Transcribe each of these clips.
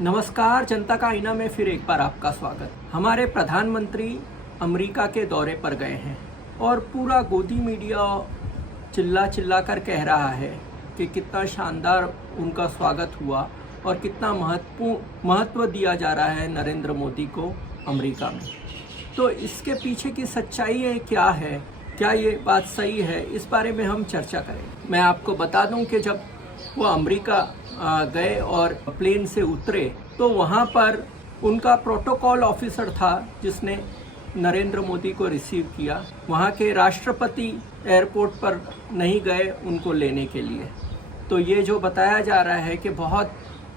नमस्कार, जनता का आईना में फिर एक बार आपका स्वागत। हमारे प्रधानमंत्री अमेरिका के दौरे पर गए हैं और पूरा गोदी मीडिया चिल्ला चिल्ला कर कह रहा है कि कितना शानदार उनका स्वागत हुआ और कितना महत्व दिया जा रहा है नरेंद्र मोदी को अमेरिका में। तो इसके पीछे की सच्चाई क्या है, क्या ये बात सही है, इस बारे में हम चर्चा करें। मैं आपको बता दूं कि जब वो अमेरिका गए और प्लेन से उतरे तो वहाँ पर उनका प्रोटोकॉल ऑफिसर था जिसने नरेंद्र मोदी को रिसीव किया। वहाँ के राष्ट्रपति एयरपोर्ट पर नहीं गए उनको लेने के लिए। तो ये जो बताया जा रहा है कि बहुत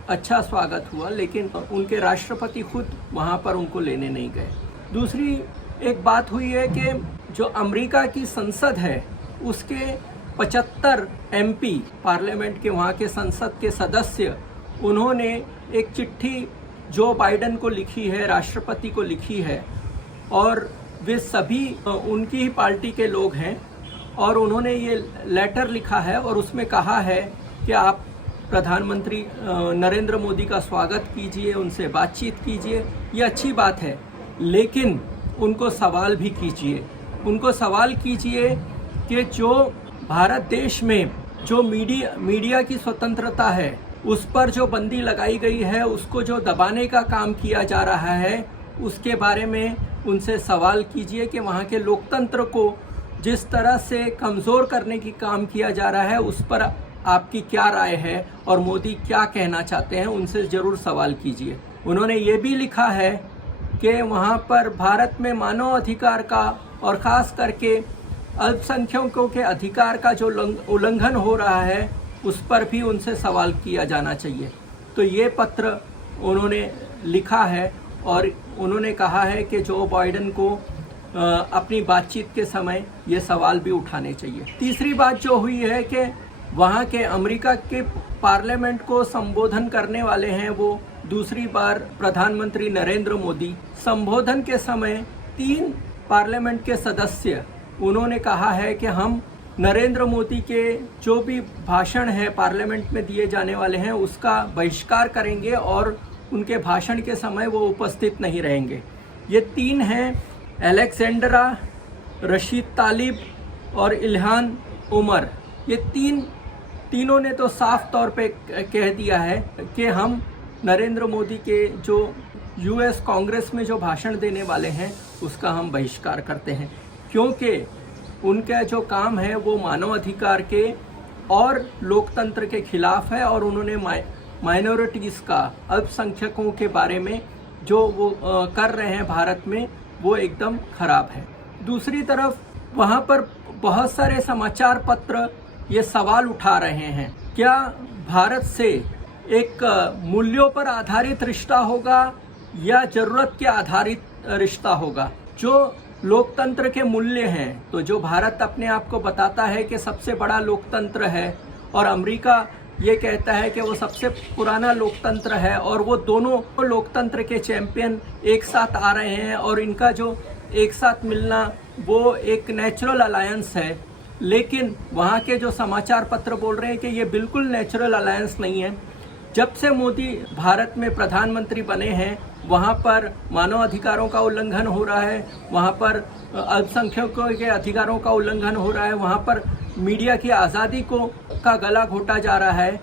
अच्छा स्वागत हुआ, लेकिन उनके राष्ट्रपति खुद वहाँ पर उनको लेने नहीं गए। दूसरी एक बात हुई है कि जो अमेरिका की संसद है उसके 75 एमपी पार्लियामेंट के वहाँ के संसद के सदस्य, उन्होंने एक चिट्ठी जो बाइडेन को लिखी है, राष्ट्रपति को लिखी है, और वे सभी उनकी ही पार्टी के लोग हैं। और उन्होंने ये लेटर लिखा है और उसमें कहा है कि आप प्रधानमंत्री नरेंद्र मोदी का स्वागत कीजिए, उनसे बातचीत कीजिए, ये अच्छी बात है, लेकिन उनको सवाल भी कीजिए। उनको सवाल कीजिए कि जो भारत देश में जो मीडिया की स्वतंत्रता है उस पर जो बंदी लगाई गई है, उसको जो दबाने का काम किया जा रहा है, उसके बारे में उनसे सवाल कीजिए कि वहाँ के लोकतंत्र को जिस तरह से कमज़ोर करने की काम किया जा रहा है उस पर आपकी क्या राय है और मोदी क्या कहना चाहते हैं, उनसे ज़रूर सवाल कीजिए। उन्होंने ये भी लिखा है कि वहाँ पर भारत में मानव अधिकार का और ख़ास करके अल्पसंख्यकों के अधिकार का जो उल्लंघन हो रहा है उस पर भी उनसे सवाल किया जाना चाहिए। तो ये पत्र उन्होंने लिखा है और उन्होंने कहा है कि जो बाइडेन को अपनी बातचीत के समय ये सवाल भी उठाने चाहिए। तीसरी बात जो हुई है कि वहाँ के अमेरिका के पार्लियामेंट को संबोधन करने वाले हैं वो दूसरी बार प्रधानमंत्री नरेंद्र मोदी। संबोधन के समय 3 पार्लियामेंट के सदस्य उन्होंने कहा है कि हम नरेंद्र मोदी के जो भी भाषण है पार्लियामेंट में दिए जाने वाले हैं उसका बहिष्कार करेंगे और उनके भाषण के समय वो उपस्थित नहीं रहेंगे। ये 3 हैं, अलेक्जेंड्रा, रशीद तालिब और इल्हान उमर। ये तीनों ने तो साफ तौर पे कह दिया है कि हम नरेंद्र मोदी के जो यूएस कांग्रेस में जो भाषण देने वाले हैं उसका हम बहिष्कार करते हैं, क्योंकि उनका जो काम है वो मानव अधिकार के और लोकतंत्र के खिलाफ है और उन्होंने माइनॉरिटीज़ का, अल्पसंख्यकों के बारे में जो वो कर रहे हैं भारत में वो एकदम खराब है। दूसरी तरफ वहाँ पर बहुत सारे समाचार पत्र ये सवाल उठा रहे हैं, क्या भारत से एक मूल्यों पर आधारित रिश्ता होगा या ज़रूरत के आधारित रिश्ता होगा। जो लोकतंत्र के मूल्य हैं, तो जो भारत अपने आप को बताता है कि सबसे बड़ा लोकतंत्र है और अमेरिका ये कहता है कि वो सबसे पुराना लोकतंत्र है, और वो दोनों लोकतंत्र के चैंपियन एक साथ आ रहे हैं और इनका जो एक साथ मिलना वो एक नेचुरल अलायंस है। लेकिन वहाँ के जो समाचार पत्र बोल रहे हैं कि ये बिल्कुल नेचुरल अलायंस नहीं है। जब से मोदी भारत में प्रधानमंत्री बने हैं वहाँ पर मानव अधिकारों का उल्लंघन हो रहा है, वहाँ पर अल्पसंख्यकों के अधिकारों का उल्लंघन हो रहा है, वहाँ पर मीडिया की आज़ादी का गला घोटा जा रहा है।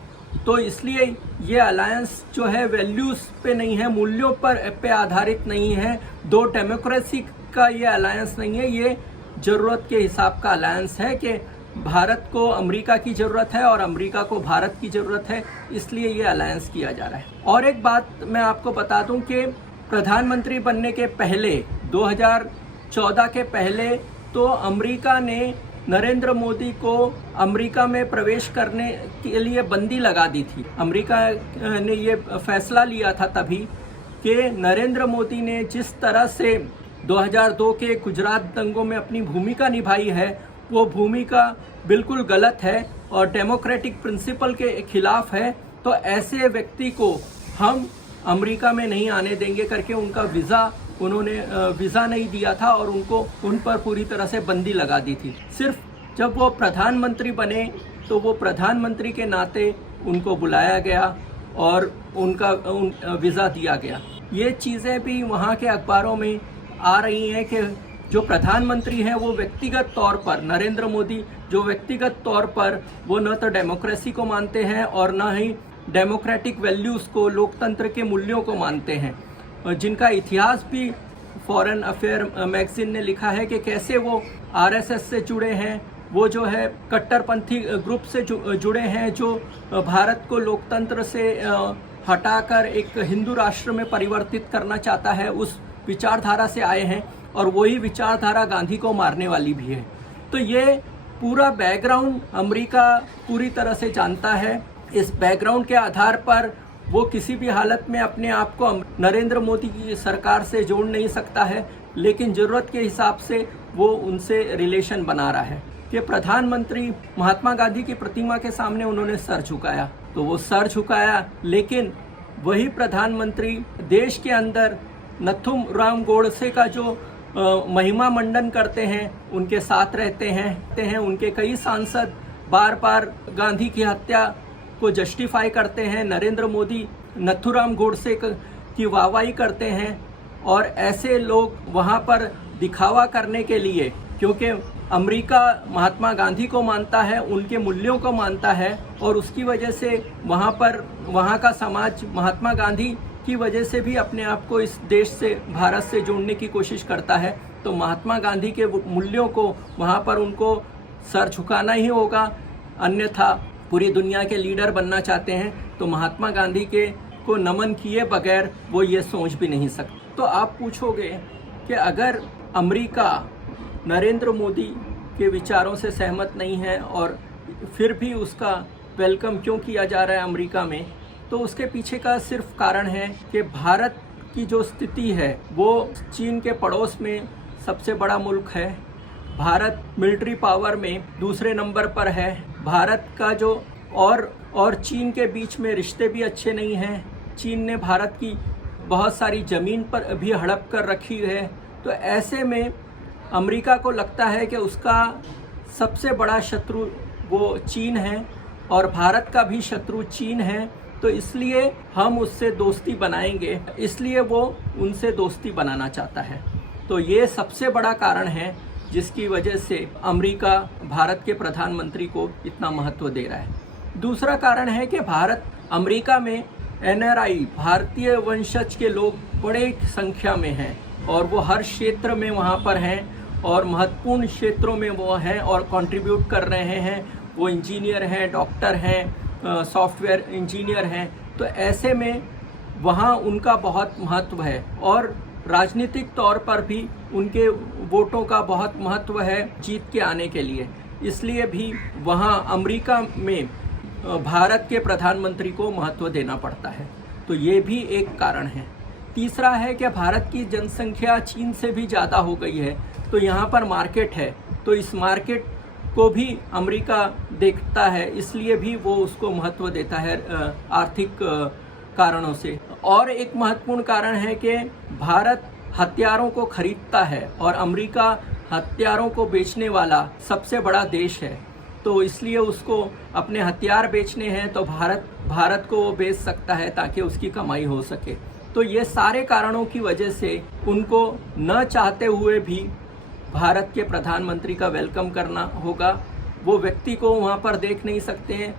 तो इसलिए ये अलायंस जो है वैल्यूज़ पे नहीं है, मूल्यों पे आधारित नहीं है, दो डेमोक्रेसी का ये अलायंस नहीं है, ये ज़रूरत के हिसाब का अलायंस है कि भारत को अमेरिका की ज़रूरत है और अमेरिका को भारत की ज़रूरत है, इसलिए ये अलायंस किया जा रहा है। और एक बात मैं आपको बता दूं कि प्रधानमंत्री बनने के पहले 2014 के पहले तो अमेरिका ने नरेंद्र मोदी को अमेरिका में प्रवेश करने के लिए बंदी लगा दी थी। अमेरिका ने ये फैसला लिया था तभी कि नरेंद्र मोदी ने जिस तरह से 2002 के गुजरात दंगों में अपनी भूमिका निभाई है वो भूमिका बिल्कुल गलत है और डेमोक्रेटिक प्रिंसिपल के खिलाफ है। तो ऐसे व्यक्ति को हम अमेरिका में नहीं आने देंगे करके उनका उन्होंने वीज़ा नहीं दिया था और उन पर पूरी तरह से बंदी लगा दी थी। सिर्फ जब वो प्रधानमंत्री बने तो वो प्रधानमंत्री के नाते उनको बुलाया गया और उनका वीज़ा दिया गया। ये चीज़ें भी वहाँ के अखबारों में आ रही हैं कि जो प्रधानमंत्री हैं वो व्यक्तिगत तौर पर, नरेंद्र मोदी जो व्यक्तिगत तौर पर वो न तो डेमोक्रेसी को मानते हैं और न ही डेमोक्रेटिक वैल्यूज़ को, लोकतंत्र के मूल्यों को मानते हैं, जिनका इतिहास भी फॉरेन अफेयर मैगजीन ने लिखा है कि कैसे वो आरएसएस से जुड़े हैं, वो जो है कट्टरपंथी ग्रुप से जुड़े हैं, जो भारत को लोकतंत्र से हटाकर एक हिंदू राष्ट्र में परिवर्तित करना चाहता है, उस विचारधारा से आए हैं और वही विचारधारा गांधी को मारने वाली भी है। तो ये पूरा बैकग्राउंड अमेरिका पूरी तरह से जानता है। इस बैकग्राउंड के आधार पर वो किसी भी हालत में अपने आप को नरेंद्र मोदी की सरकार से जोड़ नहीं सकता है, लेकिन ज़रूरत के हिसाब से वो उनसे रिलेशन बना रहा है। कि प्रधानमंत्री महात्मा गांधी की प्रतिमा के सामने उन्होंने सर झुकाया, तो वो सर झुकाया, लेकिन वही प्रधानमंत्री देश के अंदर नथुराम गोडसे का जो महिमा मंडन करते हैं, उनके साथ रहते हैं। उनके कई सांसद बार बार गांधी की हत्या को जस्टिफाई करते हैं, नरेंद्र मोदी नथुराम गोडसे की वाहवाही करते हैं। और ऐसे लोग वहाँ पर दिखावा करने के लिए, क्योंकि अमेरिका महात्मा गांधी को मानता है, उनके मूल्यों को मानता है, और उसकी वजह से वहाँ का समाज महात्मा गांधी की वजह से भी अपने आप को इस देश से, भारत से जोड़ने की कोशिश करता है। तो महात्मा गांधी के मूल्यों को वहाँ पर उनको सर झुकाना ही होगा, अन्यथा पूरी दुनिया के लीडर बनना चाहते हैं तो महात्मा गांधी को नमन किए बगैर वो ये सोच भी नहीं सकते। तो आप पूछोगे कि अगर अमेरिका नरेंद्र मोदी के विचारों से सहमत नहीं है और फिर भी उसका वेलकम क्यों किया जा रहा है अमेरिका में, तो उसके पीछे का सिर्फ कारण है कि भारत की जो स्थिति है वो चीन के पड़ोस में सबसे बड़ा मुल्क है। भारत मिलिट्री पावर में दूसरे नंबर पर है। भारत का जो और चीन के बीच में रिश्ते भी अच्छे नहीं हैं। चीन ने भारत की बहुत सारी ज़मीन पर भी हड़प कर रखी है। तो ऐसे में अमेरिका को लगता है कि उसका सबसे बड़ा शत्रु वो चीन है और भारत का भी शत्रु चीन है, तो इसलिए हम उससे दोस्ती बनाएंगे, इसलिए वो उनसे दोस्ती बनाना चाहता है। तो ये सबसे बड़ा कारण है जिसकी वजह से अमेरिका भारत के प्रधानमंत्री को इतना महत्व दे रहा है। दूसरा कारण है कि अमेरिका में NRI भारतीय वंशज के लोग बड़े संख्या में हैं और वो हर क्षेत्र में वहाँ पर हैं और महत्वपूर्ण क्षेत्रों में वो हैं और कंट्रीब्यूट कर रहे हैं। वो इंजीनियर हैं, डॉक्टर हैं, सॉफ्टवेयर इंजीनियर हैं। तो ऐसे में वहाँ उनका बहुत महत्व है और राजनीतिक तौर पर भी उनके वोटों का बहुत महत्व है जीत के आने के लिए। इसलिए भी वहाँ अमेरिका में भारत के प्रधानमंत्री को महत्व देना पड़ता है। तो ये भी एक कारण है। तीसरा है कि भारत की जनसंख्या चीन से भी ज़्यादा हो गई है, तो यहाँ पर मार्केट है, तो इस मार्केट को भी अमेरिका देखता है, इसलिए भी वो उसको महत्व देता है आर्थिक कारणों से। और एक महत्वपूर्ण कारण है कि भारत हथियारों को खरीदता है और अमेरिका हथियारों को बेचने वाला सबसे बड़ा देश है। तो इसलिए उसको अपने हथियार बेचने हैं तो भारत को वो बेच सकता है ताकि उसकी कमाई हो सके। तो ये सारे कारणों की वजह से उनको न चाहते हुए भी भारत के प्रधानमंत्री का वेलकम करना होगा। वो व्यक्ति को वहाँ पर देख नहीं सकते हैं,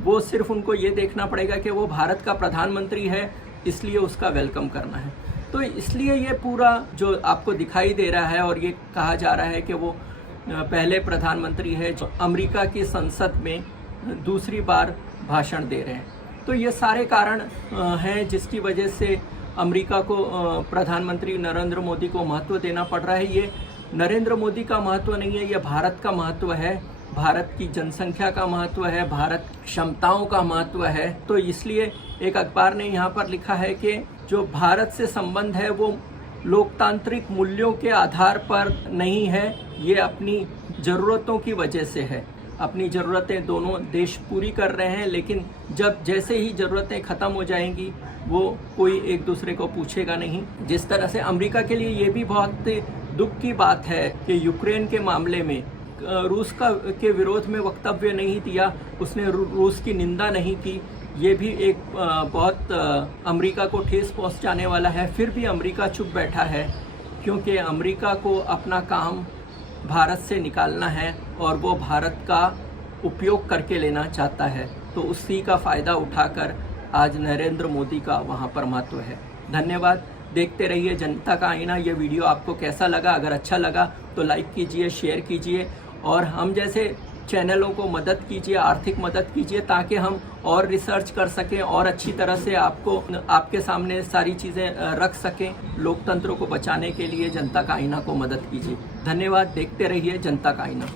वो सिर्फ उनको ये देखना पड़ेगा कि वो भारत का प्रधानमंत्री है, इसलिए उसका वेलकम करना है। तो इसलिए ये पूरा जो आपको दिखाई दे रहा है और ये कहा जा रहा है कि वो पहले प्रधानमंत्री है जो अमेरिका की संसद में दूसरी बार भाषण दे रहे हैं। तो ये सारे कारण हैं जिसकी वजह से अमेरिका को प्रधानमंत्री नरेंद्र मोदी को महत्व देना पड़ रहा है। ये नरेंद्र मोदी का महत्व नहीं है, ये भारत का महत्व है, भारत की जनसंख्या का महत्व है, भारत क्षमताओं का महत्व है। तो इसलिए एक अखबार ने यहाँ पर लिखा है कि जो भारत से संबंध है वो लोकतांत्रिक मूल्यों के आधार पर नहीं है, ये अपनी ज़रूरतों की वजह से है। अपनी ज़रूरतें दोनों देश पूरी कर रहे हैं, लेकिन जैसे ही ज़रूरतें ख़त्म हो जाएंगी वो कोई एक दूसरे को पूछेगा नहीं। जिस तरह से अमेरिका के लिए ये भी बहुत दुख की बात है कि यूक्रेन के मामले में रूस के विरोध में वक्तव्य नहीं दिया, उसने रूस की निंदा नहीं की ये भी एक बहुत अमेरिका को ठेस पहुंचाने वाला है। फिर भी अमेरिका चुप बैठा है, क्योंकि अमेरिका को अपना काम भारत से निकालना है और वो भारत का उपयोग करके लेना चाहता है। तो उसी का फ़ायदा उठाकर आज नरेंद्र मोदी का वहाँ पर महत्व है। धन्यवाद। देखते रहिए जनता का आईना। ये वीडियो आपको कैसा लगा? अगर अच्छा लगा तो लाइक कीजिए, शेयर कीजिए और हम जैसे चैनलों को मदद कीजिए, आर्थिक मदद कीजिए, ताकि हम और रिसर्च कर सकें और अच्छी तरह से आपको आपके सामने सारी चीज़ें रख सकें। लोकतंत्र को बचाने के लिए जनता का आईना को मदद कीजिए। धन्यवाद। देखते रहिए जनता का आईना।